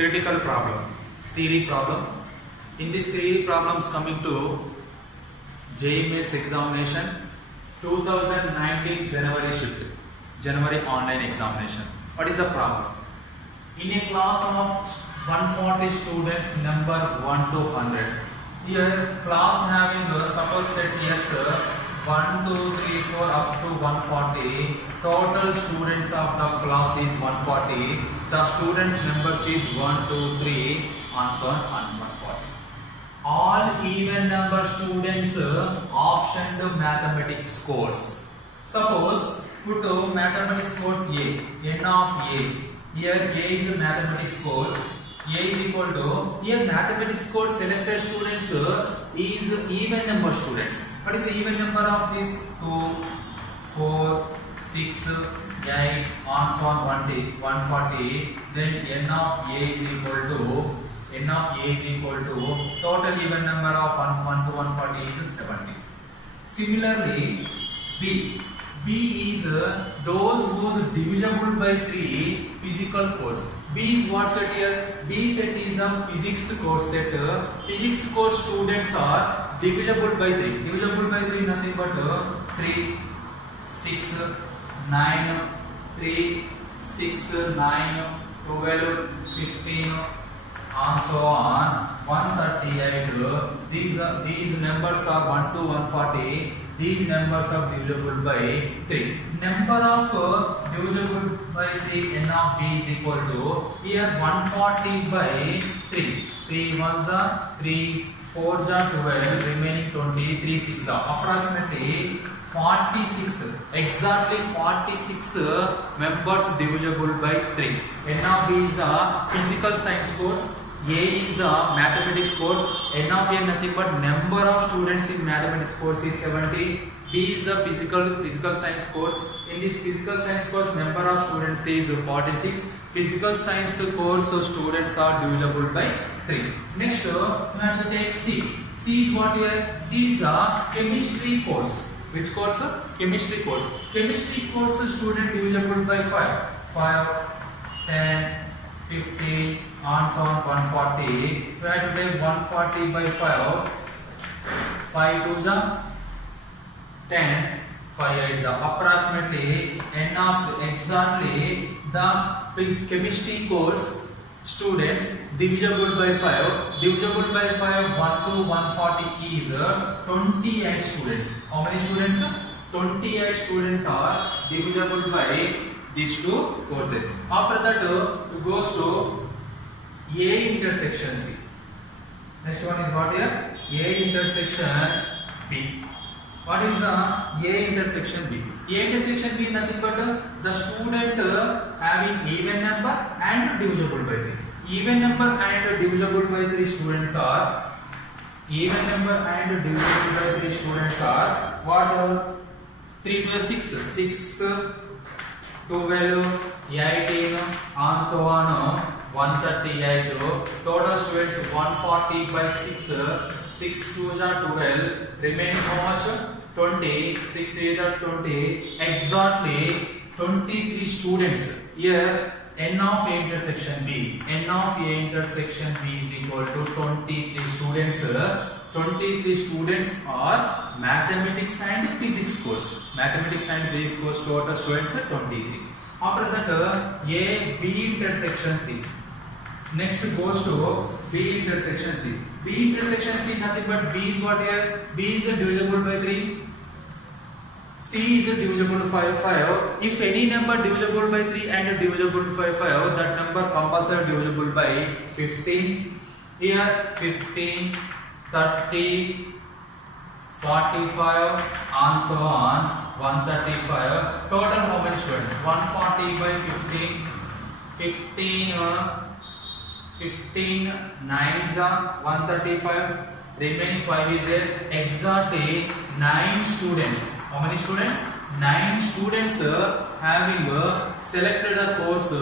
theoretical problem, theory problem. In this theory problems coming to JEE Mains examination 2019 January shift, January online examination. What is the problem? In a class of 140 students, number 1 to 100. Here class having suppose set yes 1, 2, 3, 4 up to 140. Total students of the class is 140. The students numbers is 1, 2, 3 and so on and 140. All even number students option to mathematics course. Suppose put mathematics course A, n of A. Here A is a mathematics course. A is equal to, here mathematics course selected students is even number students. What is the even number of this? 2, 4, 6, 8 and so on 140. Then n of A is equal to total even number of 1 to 140 is 70. Similarly, B is those whose divisible by 3 physical course. B is what set here? B set is a physics course set. Physics course students are divisible by 3. Divisible by 3 nothing but 3, 6, 9, 3, 6, 9, 12, 15 and so on 138. These numbers are 1 to 140. These numbers are divisible by 3. Number of divisible by 3 n of B is equal to, here 140 by 3. 3 1s are 3 4s are 12, remaining 20, 3 6 are approximately 46. Exactly 46 members divisible by 3. N of B is a physical science course. A is a mathematics course. N of A nothing but number of students in mathematics course is 70. B is the physical science course. In this physical science course, number of students is 46. Physical science course students are divisible by 3. Next, you have to take C. C is what here? C is a chemistry course. Which course? Chemistry course. Chemistry course student divisible by 5. 5, 10, 15 and so on 140. We have to take 140 by 5. 5 2s are 10. 5 is approximately n of exactly the chemistry course students divisible by 5. Divisible by 5 1 to 140 is 28 students. How many students? 28 students are divisible by these two courses. After that it goes to A intersection C. Next one is what here? A intersection B. What is A intersection B? A intersection B nothing but the student having even number and divisible by 3. Even number and divisible by 3 students are what? 3 to 6, 6, 12, 18 and so on 138. Total students 140 by 6. 6 2s are 12. Remaining how much? 20. 6 3s are 20. Exactly 23 students. Here n of A intersection B. N of A intersection B is equal to 23 students. 23 students are mathematics and physics course. Mathematics and physics course total students are 23. After that A B intersection C. Next goes to B intersection C. B intersection C nothing but B is what here? B is divisible by 3. C is divisible by 5. If any number divisible by 3 and divisible by 5, that number compulsory divisible by 15. Here 15, 30, 45 and so on 135. Total how many students? 140 by 15. 15 9s are 135. Remaining 5 is there. Exactly 9 students. How many students? 9 students having selected a course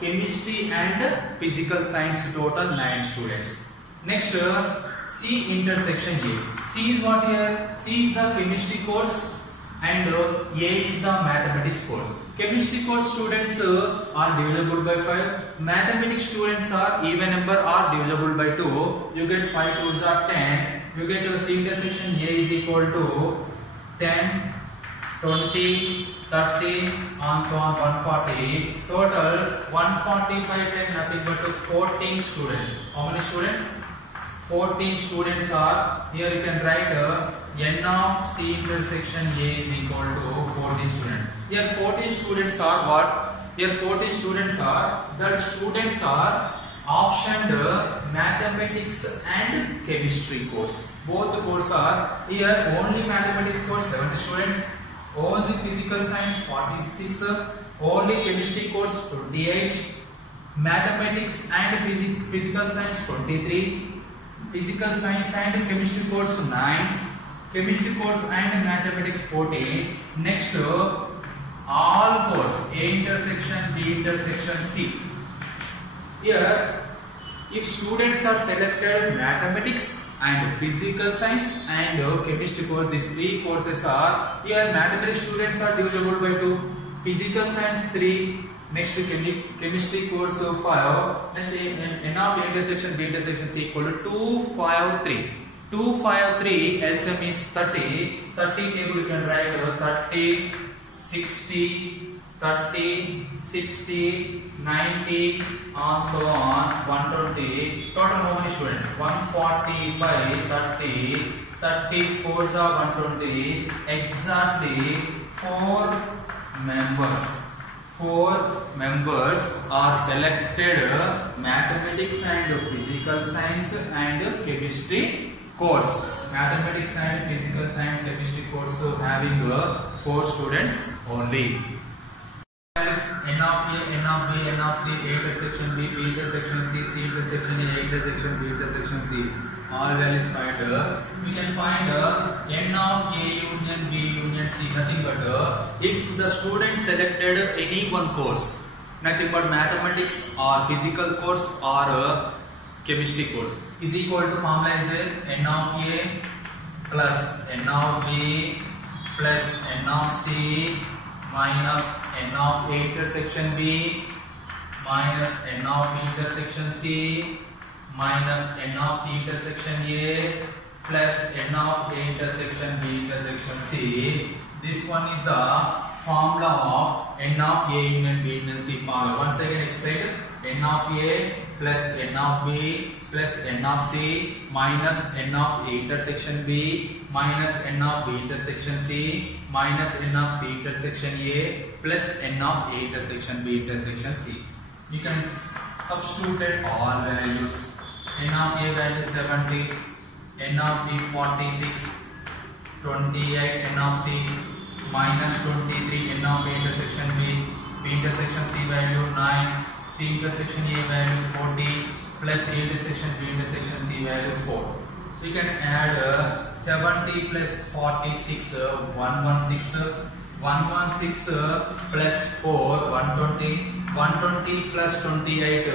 chemistry and physical science. Total 9 students. Next C intersection A. C is what here? C is the chemistry course. and A is the mathematics course. Chemistry course students are divisible by 5. Mathematics students are even number are divisible by 2. You get 5 2s are 10. You get C intersection A is equal to 10, 20, 30 and so on 140. Total 140 by 10 nothing but 14 students. How many students? 14 students are. Here you can write n of C intersection A is equal to 14 students. Here 14 students are what? Here 14 students are. The students are optioned mathematics and chemistry course. Both the courses are here. Only mathematics course 70 students. Only physical science 46. Only chemistry course 28. Mathematics and physical science 23. Physical science and chemistry course 9. Chemistry course and mathematics 14. Next, all course A intersection B intersection C. Here, if students are selected mathematics and physical science and chemistry course, these three courses are here. Mathematics students are divisible by 2. Physical science 3. Next chemistry course 5. Next n of A intersection B intersection C equal to 2, 5, 3. 2, 5, 3 LCM is 30. 30 table you can write 30, 60, 30, 60, 90 and so on 120. Total how many students? 140 by 30. 34s are 120. Exactly 4 members. 4 members are selected mathematics and physical science and chemistry course. Mathematics and physical science chemistry course having 4 students only. N of A, N of B, N of C, A intersection B, B intersection C, C intersection A, intersection B, intersection C. All values find. We can find N of A union B union C. Nothing but if the student selected any one course, nothing but mathematics or physical course or chemistry course, is equal to formula is N of A plus N of B plus N of C minus N of A intersection B minus N of B intersection C minus N of C intersection A plus N of A intersection B intersection C. This one is the formula of N of A union B union C formula. Once again explain. N of A plus N of B plus N of C minus N of A intersection B minus N of B intersection C minus N of C intersection A plus N of A intersection B intersection C. You can substitute all values. N of A value 70, N of B 46, 28 N of C minus 23 N of A intersection B, B intersection C value 9, C intersection A value 40 plus A intersection B intersection C value 4. We can add 70 plus 46 116, 116 plus 4 120, 120 plus 28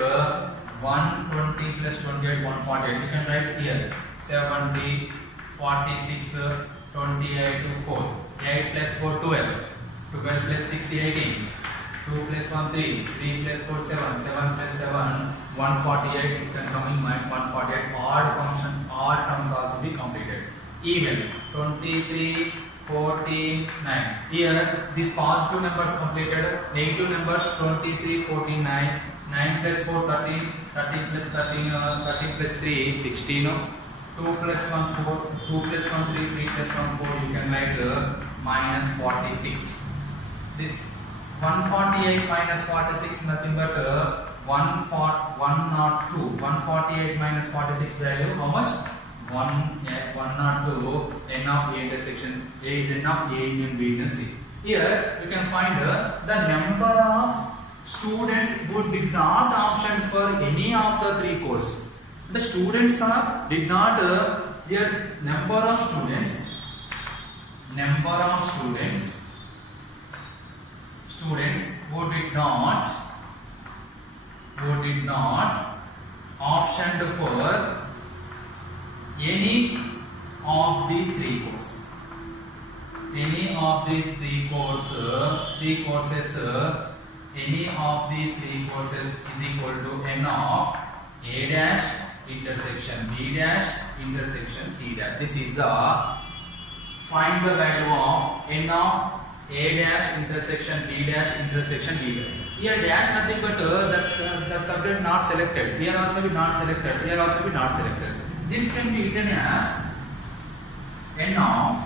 120 plus 28 148. You can write here 70 46 28 to 4. 8 plus 4 12, 12 plus 6 18, 2 plus 1 3, 3 plus 4 7, 7 plus 7 148. You can come in mind 148. Odd function, odd terms also be completed. Even 23 14 9. Here these positive numbers completed. Negative numbers 23 14 9. 9 plus 4 13, 13 plus 13 13 plus 3 16. 2 plus 1 4, 2 plus 1 3, 3 plus 1 4. You can write minus 46. This 148 minus 46 nothing but 102. 148 minus 46 value how much? 102 N of A intersection A, N of A union B union C. Here you can find the number of students who did not option for any of the 3 courses. The students are did not here number of students who did not option for any of the 3 courses. any of the three courses, any of the three courses is equal to n of a dash intersection b dash intersection c dash. This is the find the value of n of a dash intersection b dash intersection d dash. Here dash nothing but the subject not selected. Here also be not selected. Here also be not selected. This can be written as n of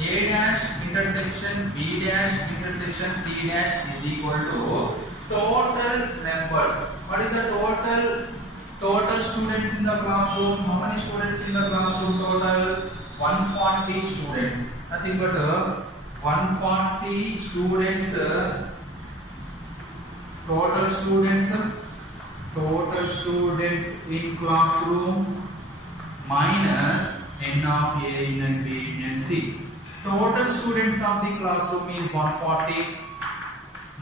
a dash intersection b dash intersection c dash is equal to total numbers. What is the total students in the classroom? How many students in the classroom total? 140 students. Nothing but 140 students. Total students in classroom minus n of a and b and c. Total students of the classroom is 140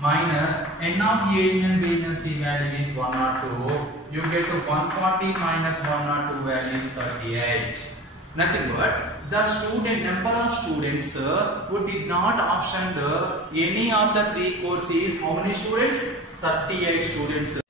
minus n of a and b and c value is 102. You get to 140 minus 102 value is 38. Nothing but the student number of students who did not option any of the three courses. How many students? 38 students.